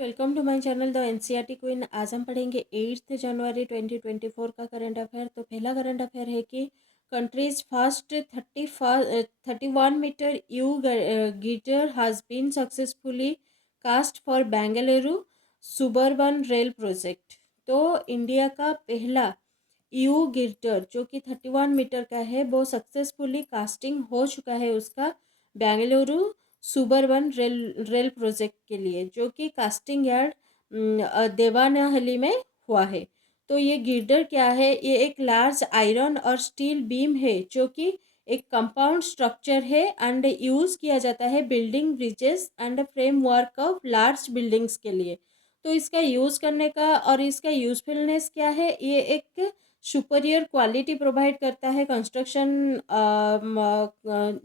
Welcome to my channel the NCERT queen. आज हम पढ़ेंगे 8 जनवरी 2024 का करंट अफेयर। तो पहला करंट अफेयर है कि countries first 31 meter U girder has been successfully cast for Bengaluru suburban rail project. तो इंडिया का पहला यू गिटर जो कि 31 मीटर का है वो सक्सेसफुली कास्टिंग हो चुका है उसका बेंगलुरु सुबर्बन रेल प्रोजेक्ट के लिए, जो कि कास्टिंग यार्ड देवानाहली में हुआ है। तो ये गिर्डर क्या है? ये एक लार्ज आयरन और स्टील बीम है जो कि एक कंपाउंड स्ट्रक्चर है एंड यूज़ किया जाता है building bridges and framework of large buildings के लिए। तो इसका यूज़ करने का और इसका यूजफुलनेस क्या है? ये एक सुपीरियर क्वालिटी प्रोवाइड करता है कंस्ट्रक्शन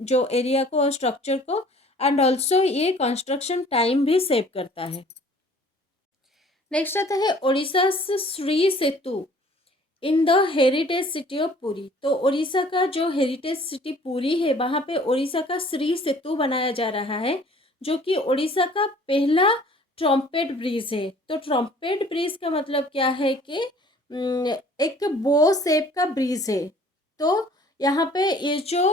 जो एरिया को और स्ट्रक्चर को, एंड ऑल्सो ये कंस्ट्रक्शन टाइम भी सेव करता है। नेक्स्ट आता है Odisha Shri Setu in the heritage city of Puri. तो उड़ीसा का जो हेरिटेज सिटी पुरी है वहाँ पे उड़ीसा का श्री सेतु बनाया जा रहा है, जो कि उड़ीसा का पहला ट्रम्पेट ब्रिज है। तो ट्रम्पेट ब्रिज का मतलब क्या है कि एक बो शेप का ब्रिज है। तो यहाँ पे ये जो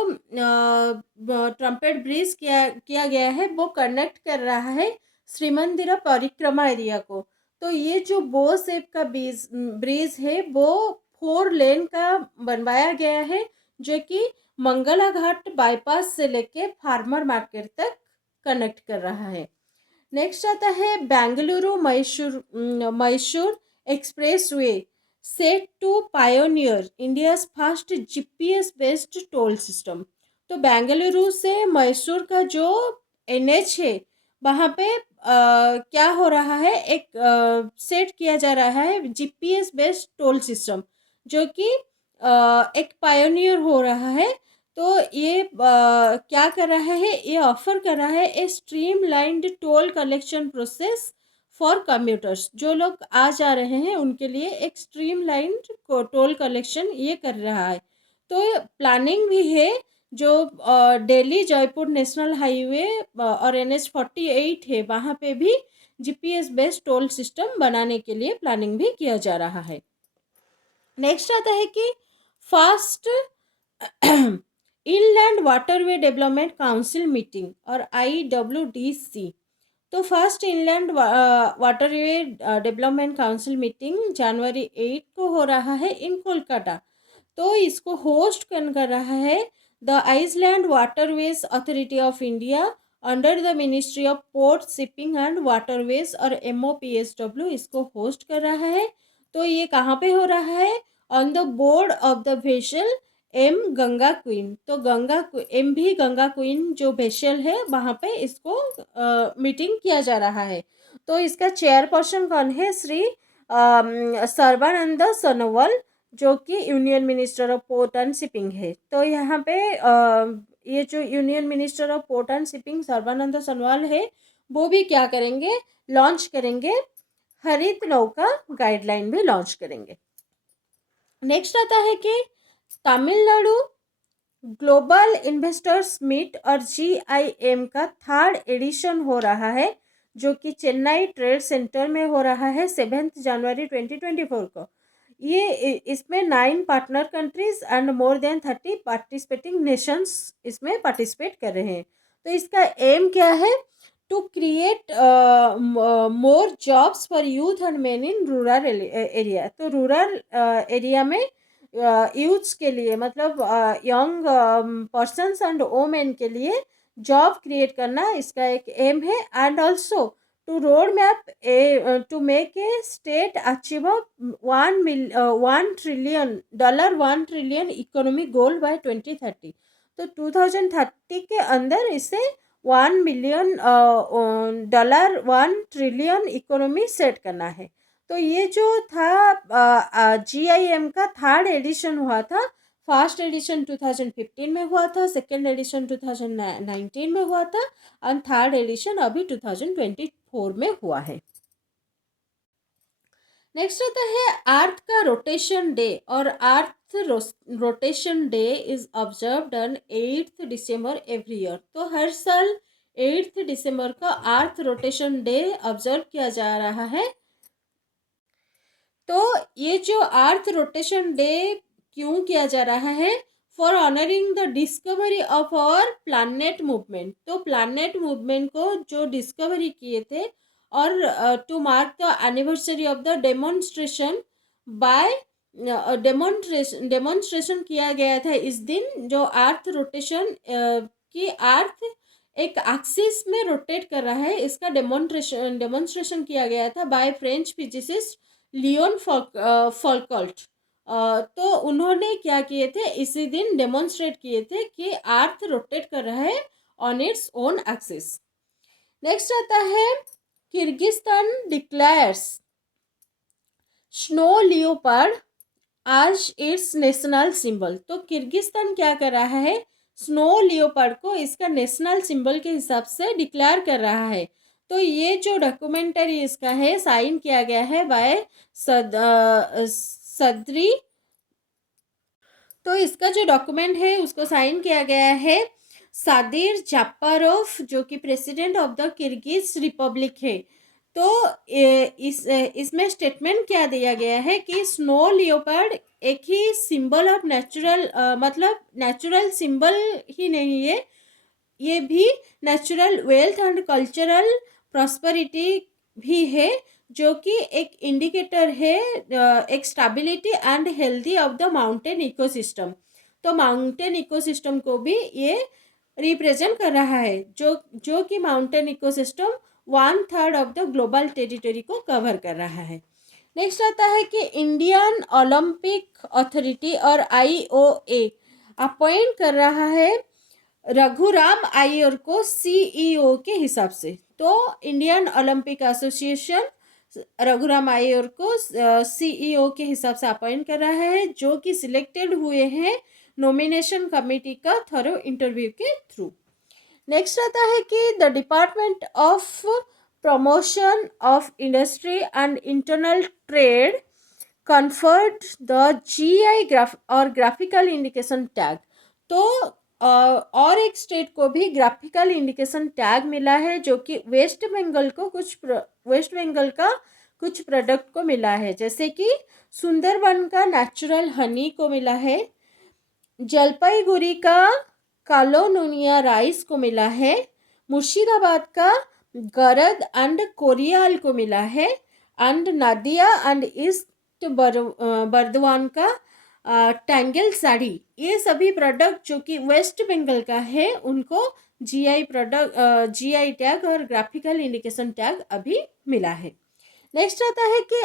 ट्रम्पेट ब्रिज किया गया है वो कनेक्ट कर रहा है श्रीमंदिर परिक्रमा एरिया को। तो ये जो बो शेप का ब्रिज है वो 4 लेन का बनवाया गया है, जो कि मंगला घाट बाईपास से लेके फार्मर मार्केट तक कनेक्ट कर रहा है। नेक्स्ट आता है Bengaluru Mysore expressway set to pioneer India first GPS based toll system. तो बेंगलुरु से मैसूर का जो एनएच है वहाँ पे क्या हो रहा है? एक सेट किया जा रहा है जीपीएस बेस्ड टोल सिस्टम, जो कि एक पायोनियर हो रहा है। तो ये क्या कर रहा है? ये ऑफर कर रहा है a streamlined toll collection process for commuters. जो लोग आ जा रहे हैं उनके लिए एक स्ट्रीमलाइंड टोल कलेक्शन ये कर रहा है। तो प्लानिंग भी है जो दिल्ली जयपुर नेशनल हाईवे और NH 48 है वहाँ पे भी जीपीएस बेस्ड टोल सिस्टम बनाने के लिए प्लानिंग भी किया जा रहा है। नेक्स्ट आता है कि first inland waterway development council meeting और IWDC। तो first inland waterway development council meeting जनवरी 8 को हो रहा है इन कोलकाता। तो इसको होस्ट कर रहा है the inland waterways authority of India under the ministry of port shipping and waterways और MOPSW इसको होस्ट कर रहा है। तो ये कहाँ पे हो रहा है? On the board of the vessel M Ganga queen. तो MV गंगा क्वीन जो वेसल है वहाँ पे इसको मीटिंग किया जा रहा है। तो इसका चेयरपर्सन कौन है? श्री सर्बानंद सोनोवाल, जो कि union minister of port and shipping है। तो यहाँ पे ये जो union minister of port and shipping Sarbananda Sonowal है वो भी क्या करेंगे? लॉन्च करेंगे हरित नौका गाइडलाइन भी लॉन्च करेंगे। नेक्स्ट आता है कि तमिलनाडु ग्लोबल इन्वेस्टर्स मीट और GIM का 3rd एडिशन हो रहा है, जो कि चेन्नई ट्रेड सेंटर में हो रहा है 7 जनवरी 2024 को। ये इसमें 9 partner countries and more than 30 participating nations इसमें पार्टिसिपेट कर रहे हैं। तो इसका एम क्या है? To create more jobs for youth and men in rural area. तो रूरल एरिया में यूथ्स के लिए मतलब यंग पर्सन्स एंड वोमेन के लिए जॉब क्रिएट करना इसका एक एम है। And also to road map to make a state achieve $1 trillion economy goal by 2030। तो 2030 के अंदर इसे $1 ट्रिलियन इकोनॉमी सेट करना है। तो ये जो था GIM का 3rd एडिशन हुआ था। फर्स्ट एडिशन 2015 में हुआ था, सेकेंड एडिशन 2019 में हुआ था और 3rd एडिशन अभी 2024 में हुआ है। नेक्स्ट आता है अर्थ का रोटेशन डे। और earth rotation day is observed on 8 December every year. तो हर साल 8 दिसंबर को अर्थ रोटेशन डे ऑब्जर्व किया जा रहा है। तो ये जो अर्थ रोटेशन डे क्यों किया जा रहा है? For honouring the discovery of our planet movement. तो प्लानेट मूवमेंट को जो डिस्कवरी किए थे और to mark the anniversary of the demonstration by demonstration किया गया था इस दिन, जो अर्थ रोटेशन की अर्थ एक एक्सिस में रोटेट कर रहा है, इसका डेमोन्स्ट्रेशन किया गया था बाय फ्रेंच फिजिसिस्ट लियोन फॉल्कल्ट। तो उन्होंने क्या किए थे, इसी दिन डेमोन्स्ट्रेट किए थे कि अर्थ रोटेट कर रहा है on its own axis. Next आता है किर्गिस्तान डिक्लेयर्स स्नो लियोपार्ड आज इट्स नेशनल सिंबल। तो किर्गिस्तान क्या कर रहा है, स्नो लियोपार्ड को इसका नेशनल सिंबल के हिसाब से डिक्लेयर कर रहा है। तो ये जो डॉक्यूमेंटरी इसका है साइन किया गया है बाय सदरी। तो इसका जो डॉक्यूमेंट है उसको साइन किया गया है सादिर जापारोव, जो कि president of the Kyrgyz Republic है। तो इसमें स्टेटमेंट क्या दिया गया है कि स्नो लियोपार्ड एक ही सिंबल ऑफ नेचुरल, मतलब नेचुरल सिंबल ही नहीं है, ये भी natural wealth and cultural prosperity भी है, जो कि एक इंडिकेटर है एक stability and healthy of the mountain ecosystem. तो माउंटेन इकोसिस्टम को भी ये रिप्रेजेंट कर रहा है, जो कि mountain ecosystem 1/3 of the global territory को कवर कर रहा है। नेक्स्ट आता है कि इंडियन ओलंपिक अथॉरिटी और IOA अपॉइंट कर रहा है रघुराम अय्यर को CEO के हिसाब से। तो Indian Olympic association Raghuram Iyer को CEO के हिसाब से अपॉइंट कर रहा है, जो कि सिलेक्टेड हुए हैं नॉमिनेशन कमेटी का थॉरो इंटरव्यू के थ्रू। नेक्स्ट आता है कि the department of promotion of industry and internal trade conferred the GI और ग्राफिकल इंडिकेशन टैग। तो और एक स्टेट को भी ग्राफिकल इंडिकेशन टैग मिला है, जो कि वेस्ट बंगाल का कुछ प्रोडक्ट को मिला है, जैसे कि सुंदरबन का नेचुरल हनी को मिला है, जलपाईगुड़ी का कालो नुनिया राइस को मिला है, मुर्शिदाबाद का गरद एंड कोरियाल को मिला है, and Nadia and east Burdwan का टैंगल साड़ी। ये सभी प्रोडक्ट जो कि वेस्ट बंगाल का है उनको GI टैग और ग्राफिकल इंडिकेशन टैग अभी मिला है। नेक्स्ट आता है कि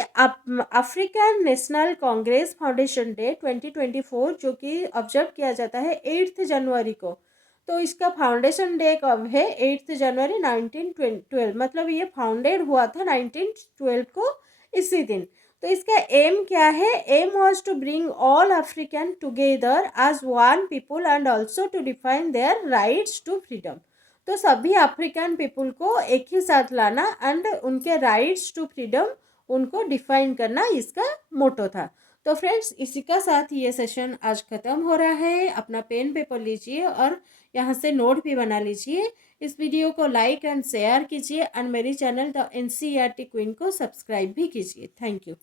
African national Congress foundation day 2024, जो कि ऑब्जर्व किया जाता है 8 जनवरी को। तो इसका फाउंडेशन डे कब है? 8 जनवरी 1912, मतलब ये फाउंडेड हुआ था 1912 को इसी दिन। तो इसका एम क्या है? Aim was to bring all African together as one people and also to define their rights to freedom. तो सभी अफ्रीकन पीपुल को एक ही साथ लाना एंड उनके राइट्स टू फ्रीडम उनको डिफाइन करना इसका मोटो था। तो फ्रेंड्स, इसी का साथ ये सेशन आज ख़त्म हो रहा है। अपना पेन पेपर लीजिए और यहाँ से नोट भी बना लीजिए। इस वीडियो को लाइक एंड शेयर कीजिए एंड मेरी चैनल द NCERT क्वीन को सब्सक्राइब भी कीजिए। Thank you.